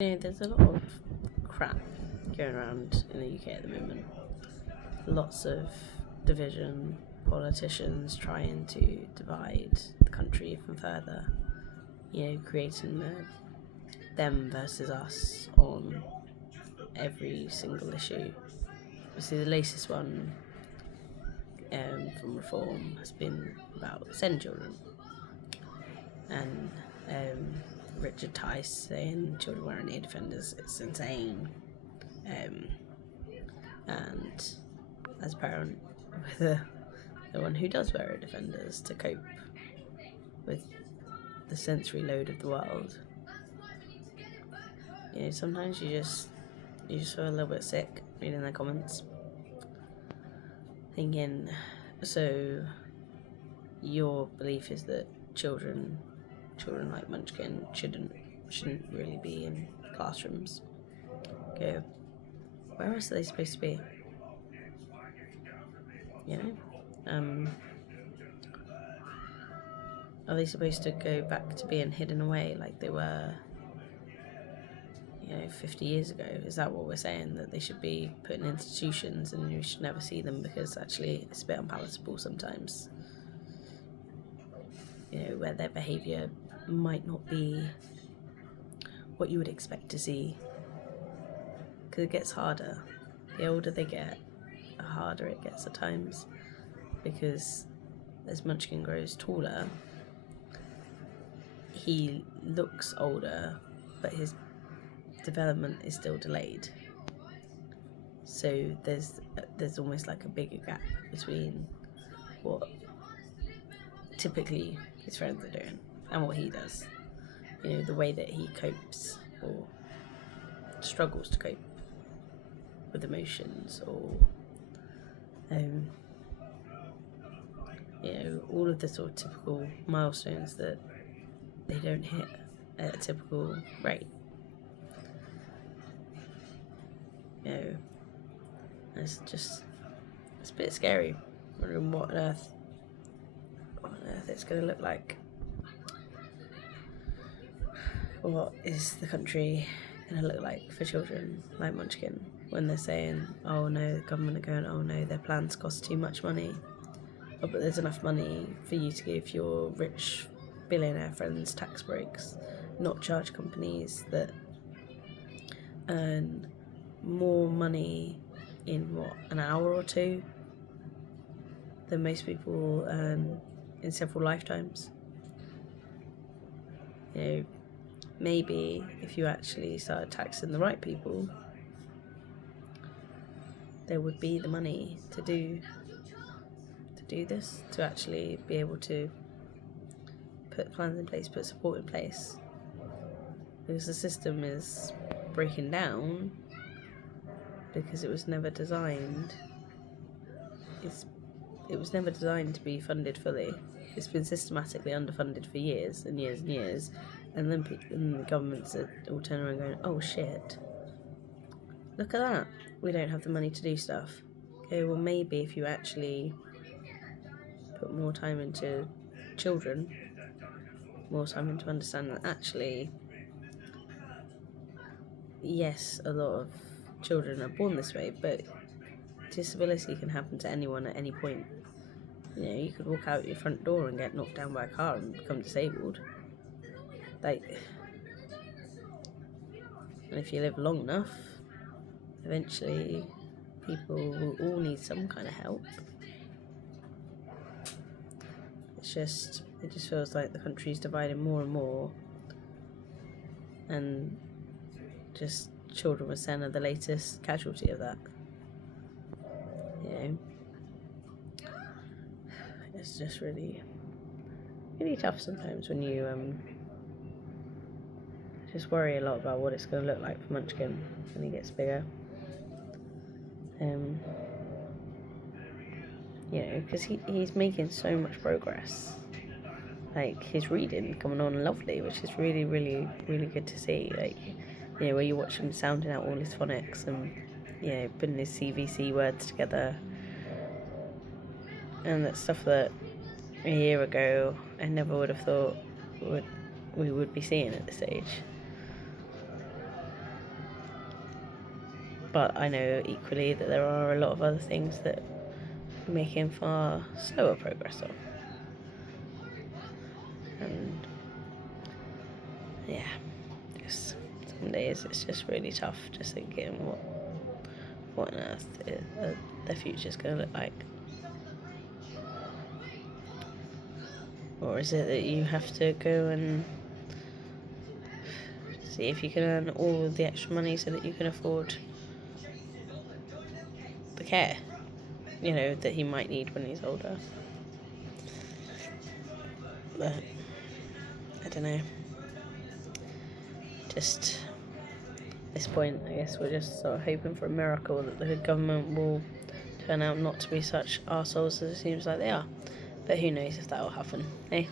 There's a lot of crap going around in the UK at the moment. Lots of division, politicians trying to divide the country even further. Creating them versus us on every single issue. Obviously, the latest one from Reform has been about SEND children, and Richard Tice saying children wearing ear defenders, it's insane. And as a parent, with the one who does wear ear defenders to cope with the sensory load of the world, sometimes you just feel a little bit sick reading their comments, thinking, so your belief is that children like Munchkin shouldn't really be in classrooms. Go, where else are they supposed to be? Are they supposed to go back to being hidden away like they were 50 years ago? Is that what we're saying, that they should be put in institutions and you should never see them because actually it's a bit unpalatable sometimes, where their behaviour might not be what you would expect to see, because it gets harder. The older they get, the harder it gets at times, because as Munchkin grows taller, he looks older, but his development is still delayed. So there's almost like a bigger gap between what typically his friends are doing and what he does. The way that he copes or struggles to cope with emotions, or all of the sort of typical milestones that they don't hit at a typical rate. It's a bit scary, wondering what on earth it's going to look like. What is the country going to look like for children like Munchkin when they're saying, oh no, the government are going, oh no, their plans cost too much money, oh, but there's enough money for you to give your rich billionaire friends tax breaks, not charge companies that earn more money in an hour or two than most people earn in several lifetimes. Maybe if you actually started taxing the right people, there would be the money to do this, to actually be able to put plans in place, put support in place, because the system is breaking down because it was never designed. It was never designed to be funded fully. It's been systematically underfunded for years and years and years, and then the governments are all turning around going, oh shit, look at that, we don't have the money to do stuff. Okay, well maybe if you actually put more time into children, more time into understanding that actually, yes, a lot of children are born this way, but disability can happen to anyone at any point. You could walk out your front door and get knocked down by a car and become disabled. And if you live long enough, eventually people will all need some kind of help. It just feels like the country's dividing more and more, and just children with Sen are the latest casualty of that. It's just really, really tough sometimes when you just worry a lot about what it's going to look like for Munchkin when he gets bigger. Because he's making so much progress. Like, his reading coming on lovely, which is really, really, really good to see. Where you watch him sounding out all his phonics and, putting his CVC words together. And that's stuff that a year ago I never would have thought we would be seeing at this age. But I know equally that there are a lot of other things that we're making far slower progress on. And yeah, just some days it's just really tough just thinking what on earth the future's going to look like. Or is it that you have to go and see if you can earn all the extra money so that you can afford the care, that he might need when he's older? But I don't know. Just at this point, I guess we're just sort of hoping for a miracle that the government will turn out not to be such arseholes as it seems like they are. But who knows if that will happen, eh?